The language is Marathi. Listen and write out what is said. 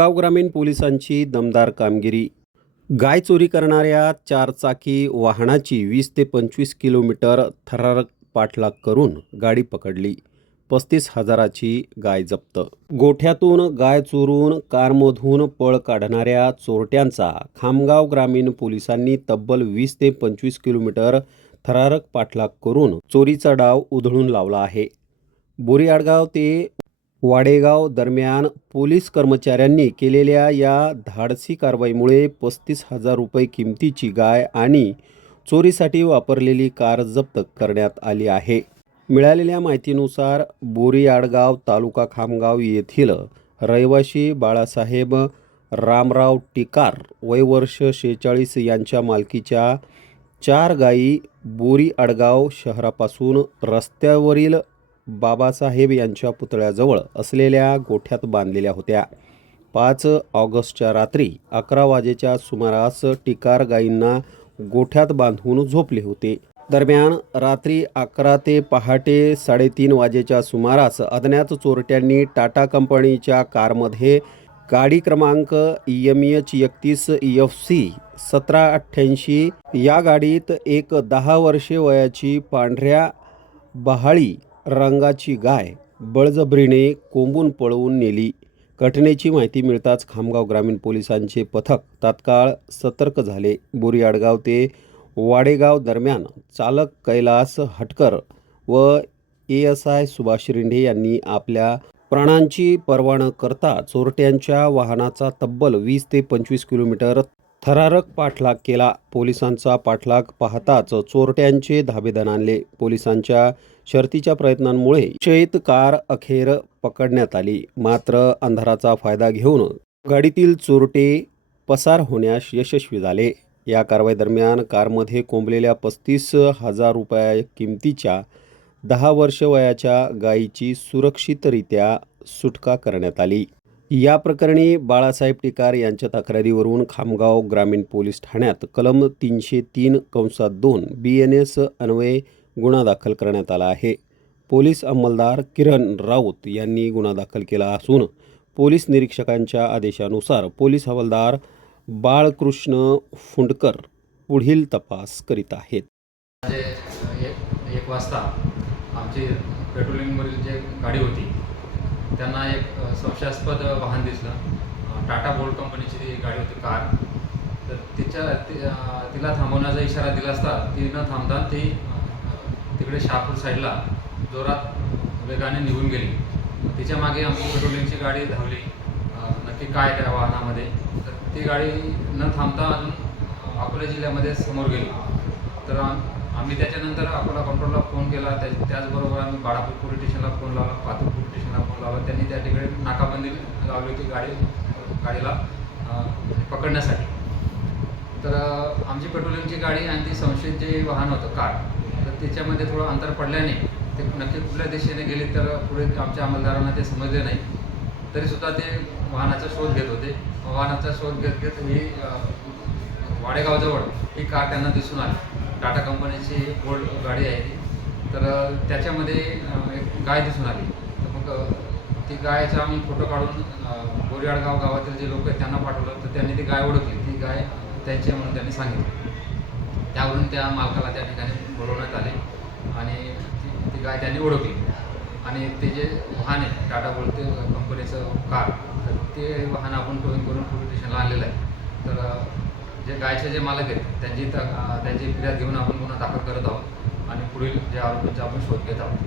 खामगाव ग्रामीण पोलिसांची दमदार कामगिरी. गाय चोरी करणाऱ्या चारचाकी वाहनाची 20 ते 25 किलोमीटर थरारक पाठलाग करून गाडी पकडली. 35,000ची गाय जप्त. गोठ्यातून गाय चोरून कारमधून पळ काढणाऱ्या चोरट्यांचा खामगाव ग्रामीण पोलिसांनी तब्बल 20 ते 25 किलोमीटर थरारक पाठलाग करून चोरीचा डाव उधळून लावला आहे. बोरीआडगाव ते वाडेगाव दरम्यान पोलीस कर्मचाऱ्यांनी केलेल्या या धाडसी कारवाईमुळे 35,000 रुपये किमतीची गाय आणि चोरीसाठी वापरलेली कार जप्त करण्यात आली आहे. मिळालेल्या माहितीनुसार बोरीआडगाव तालुका खामगाव येथील रहिवाशी बाळासाहेब रामराव टिकार वय वर्ष 46 यांच्या मालकीच्या 4 गायी बोरीआडगाव शहरापासून रस्त्यावरील बाबासाहेब यांच्या पुतळ्याजवळ असलेल्या गोठ्यात बांधलेल्या होत्या. 5 ऑगस्टच्या रात्री 11 वाजेच्या सुमारास टिकार गायींना गोठ्यात बांधून झोपले होते. दरम्यान रात्री 11 ते पहाटे 3:30 वाजेच्या सुमारास अज्ञात चोरट्यांनी टाटा कंपनीच्या कारमध्ये गाडी क्रमांक MH31 FC 1788 या गाडीत एक 10 वर्षे वयाची पांढऱ्या बहाळी रंगाची गाय बळजबरीने कोंबून पळवून नेली. घटनेची माहिती मिळताच खामगाव ग्रामीण पोलिसांचे पथक तात्काळ सतर्क झाले. बोरीआडगाव ते वाडेगाव दरम्यान चालक कैलास हटकर व ASI सुभाष रिंढे यांनी आपल्या प्राणांची पर्वा न करता चोरट्यांच्या वाहनाचा तब्बल 20 ते 25 किलोमीटर थरारक पाठलाग केला. पोलिसांचा पाठलाग पाहताच चोरट्यांचे धाबे दणाणले. पोलिसांच्या शर्थीच्या प्रयत्नांमुळे शयित कार अखेर पकडण्यात आली. मात्र अंधाराचा फायदा घेऊन गाडीतील चोरटे पसार होण्यास यशस्वी झाले. या कारवाई दरम्यान कारमध्ये कोंबलेल्या 35,000 रुपये किमतीच्या 10 वर्ष वयाच्या गायीची सुरक्षितरित्या सुटका करण्यात आली. या प्रकरणी बाळासाहेब टिकार यांच्या तक्रारीवरून खामगाव ग्रामीण पोलीस ठाण्यात कलम 303(2) BNS अन्वये गुन्हा दाखल करण्यात आला आहे. पोलीस अंमलदार किरण राऊत यांनी गुन्हा दाखल केला असून पोलीस निरीक्षकांच्या आदेशानुसार पोलीस हवालदार बाळकृष्ण फुंडकर पुढील तपास करीत आहेत. 1 वाजता आमची पेट्रोलिंगवरील जे गाडी होती त्यांना एक संशयास्पद वाहन दिसलं. टाटा बोल्ट कंपनीची ती गाडी होती कार. तर तिला थांबवण्याचा इशारा दिला असता ती न थांबता ती तिकडे शहापूर साईडला जोरात वेगाने निघून गेली. तिच्या मागे आमची पेट्रोलिंगची गाडी धावली. नक्की काय त्या वाहनामध्ये, तर ती गाडी न थांबता अजून अकोला जिल्ह्यामध्ये समोर गेली. तर आम्ही त्याच्यानंतर अकोला कंट्रोलला फोन केला. त्याचबरोबर आम्ही बाळापूर पोलीस स्टेशनला फोन लावला, पातूर पोलीस स्टेशनला फोन लावला. त्यांनी त्या ठिकाणी नाकाबंदी लावली होती गाडीला पकडण्यासाठी. तर आमची पेट्रोलिंगची गाडी आणि ती संशयित जे वाहन होतं कार, तर त्याच्यामध्ये थोडं अंतर पडल्याने ते नक्की कुठल्या दिशेने गेली तर पुढे आमच्या अंमलदारांना ते समजले नाही. तरीसुद्धा ते वाहनाचा शोध घेत होते. वाहनाचा शोध घेत ही वाडेगावजवळ ही कार त्यांना दिसून आली. टाटा कंपनीची बोल्ट गाडी आहे ती. तर त्याच्यामध्ये एक गाय दिसून आली. तर मग ती गायचा आम्ही फोटो काढून बोरीआडगाव गावातील जे लोक आहेत त्यांना पाठवलं. तर त्यांनी ती गाय ओळखली. ती गाय त्यांची म्हणून त्यांनी सांगितलं. त्यावरून त्या मालकाला त्या ठिकाणी बोलवण्यात आले आणि ती गाय त्यांनी ओळखली. आणि ते जे वाहन आहे टाटा बोल्ट कंपनीचं कार, तर ते वाहन आपण टोईंग करून पोलीस स्टेशनला आणलेलं आहे. तर जे गायचे जे मालक आहेत त्यांची फिर्याद घेऊन आपण गुन्हा दाखल करत आहोत आणि पुढील जे आरोपींचा आपण शोध घेत आहोत.